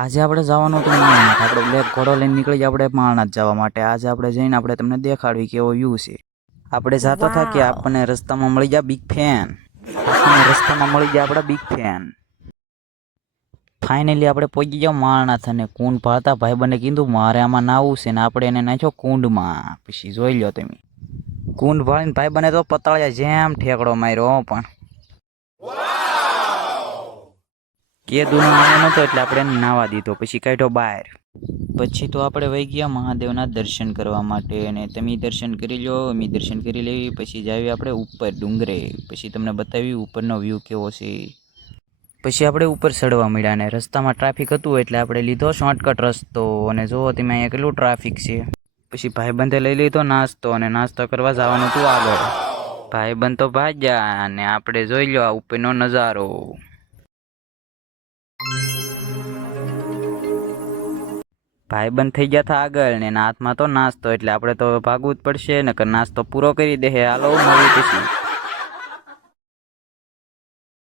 આજે આપણે જવાનું હતું માળનાથ. આપણે બ્લેક ઘોડો લઈને નીકળી આપણે માળનાથ જવા માટે. આજે આપણે જઈને આપણે તમને દેખાડવી કેવો વ્યૂ છે. આપણે જાતો થાકી આપણને રસ્તામાં મળી ગયા બિગ ફેન. આપણને રસ્તામાં મળી ગયા આપણા બિગ ફેન. ફાઇનલી આપણે પહોંચી ગયા માળનાથ અને કુંડ ભાળતા ભાઈબંધે કીધું મારે આમાં નાવું છે ને આપણે એને નાખ્યો કુંડમાં. પછી જોઈ લો તમે કુંડ ભાળીને ભાઈબંધે તો પતાળ્યા જેમ ઠેકડો માર્યો. પણ કેદુનો નાનો નહોતો એટલે આપણે એને નાવા દીધો. પછી કાઢ્યો બહાર. પછી તો આપણે વહી ગયા મહાદેવના દર્શન કરવા માટે. અને તમે દર્શન કરી લો, અમે દર્શન કરી લેવી. પછી જાવી આપણે ઉપર ડુંગરે. પછી તમને બતાવી ઉપરનો વ્યૂ કેવો છે. પછી આપણે ઉપર ચડવા મળ્યા અને રસ્તામાં ટ્રાફિક હતું એટલે આપણે લીધો શોર્ટકટ રસ્તો. અને જુઓ તમે અહીંયા કેટલું ટ્રાફિક છે. પછી ભાઈબંધે લઈ લીધો નાસ્તો અને નાસ્તો કરવા જવાનું હતું આગળ. ભાઈબંધ તો ભાગ્યા અને આપણે જોઈ લો આ ઉપરનો નજારો. ભાઈબંધ થઈ ગયા હતા આગળ ને હાથમાં તો નાસ્તો એટલે આપણે તો ભાગવું જ પડશે નકર નાસ્તો પૂરો કરી દે. હાલો મળીએ પછી.